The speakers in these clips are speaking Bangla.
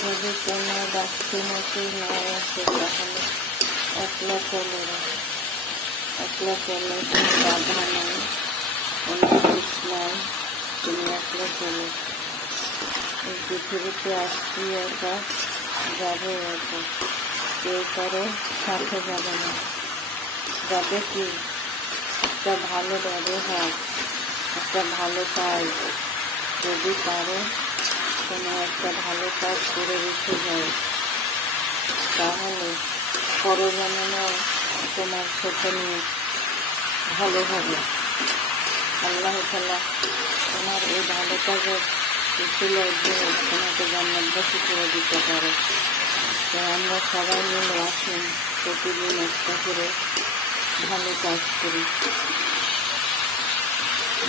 যদি কোনো বাচ্চা মতো না আসে তাহলে একলা চলে না, একলা চলে কোনো বাধা নাই, কোনো কিছু নাই, তুমি একলা চলে। এই পৃথিবীতে আসছি একা, যাবো একা, কেউ কারো সাথে যাবে না। যাবে কি একটা ভালো ব্যবহার, একটা ভালো কাজ, যদি পারো কোনো একটা ভালো কাজ করে রেখে যায় তাহলে পরজন্মে তোমার সাথে নিয়ে ভালো হবে। আল্লাহ তাআলা তোমার এই ভালো কাজের উসিলায় দিয়ে তোমাকে জান্নাতবাসী করে দিতে পারে। তো আমরা সবাই মিলে আসুন, প্রতিদিন একটা করে ভালো কাজ করি।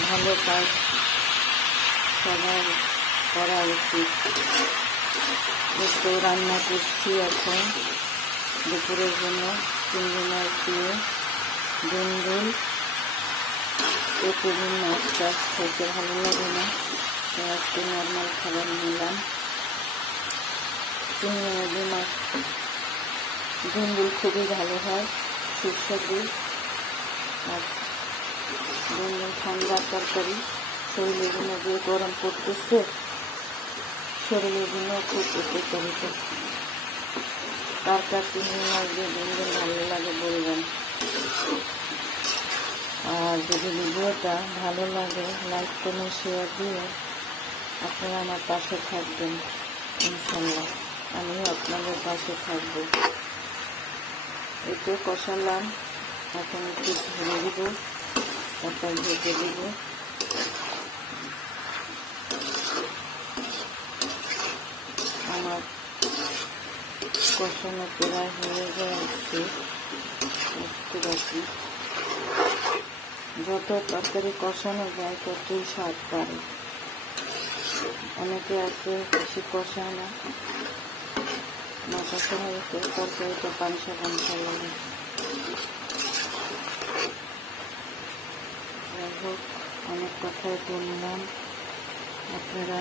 ভালো কাজ সবার করা উচিত। একটু রান্না করছি এখন দুপুরের জন্য চিংড়ি মাছ দিয়ে দুল। প্রতিদিন মাছ টাছ খেতে ভালো লাগে না, তো আজকে নর্মাল খাবার নিলাম। চিংড়ি মাছ দুল খুবই ভালো হয়, সুস্বাদু। আর দুল ঠান্ডা তরকারি, শরীরের জন্য যে গরম পড়তেছে, শরীরের জন্য খুব উপকারিত। কার কার চিংড়ি মাছ দিয়ে দুল ভালো লাগে বলবেন। আর যদি ভিডিওটা ভালো লাগে লাইক কমেন্ট শেয়ার দিয়ে আপনারা আমার পাশে থাকবেন, ইনশাল্লাহ আমিও আপনাদের পাশে থাকবো। একটু কষালাম, এখন একটু ধরে দিব, তারপর ভেজে দিব। আমার কষানো প্রায় হয়ে যাচ্ছে, একটু বাকি। যত তরকারি কষানো যায় ততই স্বাদ বাড়ে। অনেকে আছে বেশি কষায় না, কষানো হয়েছে তরকারিটা পাংশা লাগে। যাই হোক, অনেক কথাই বললাম, আপনারা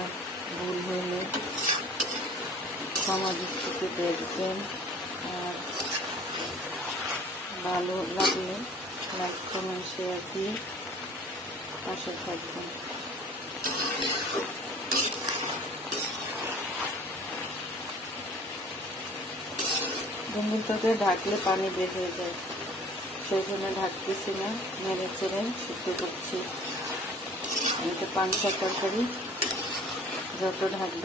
ভুল হইলে ক্ষমা দৃষ্টিতে দেখবেন। আর ভালো লাগলে লাইক কমেন্ট শেয়ার দিয়ে পাশে থাকবেন। দুলটাকে ঢাকলে পানি বের হয়ে যায়, সেই জন্য ঢাকতেছি না, নেড়ে চেড়ে সিদ্ধ করছি। এটা পাংশা তরকারি, যত ঢাকবে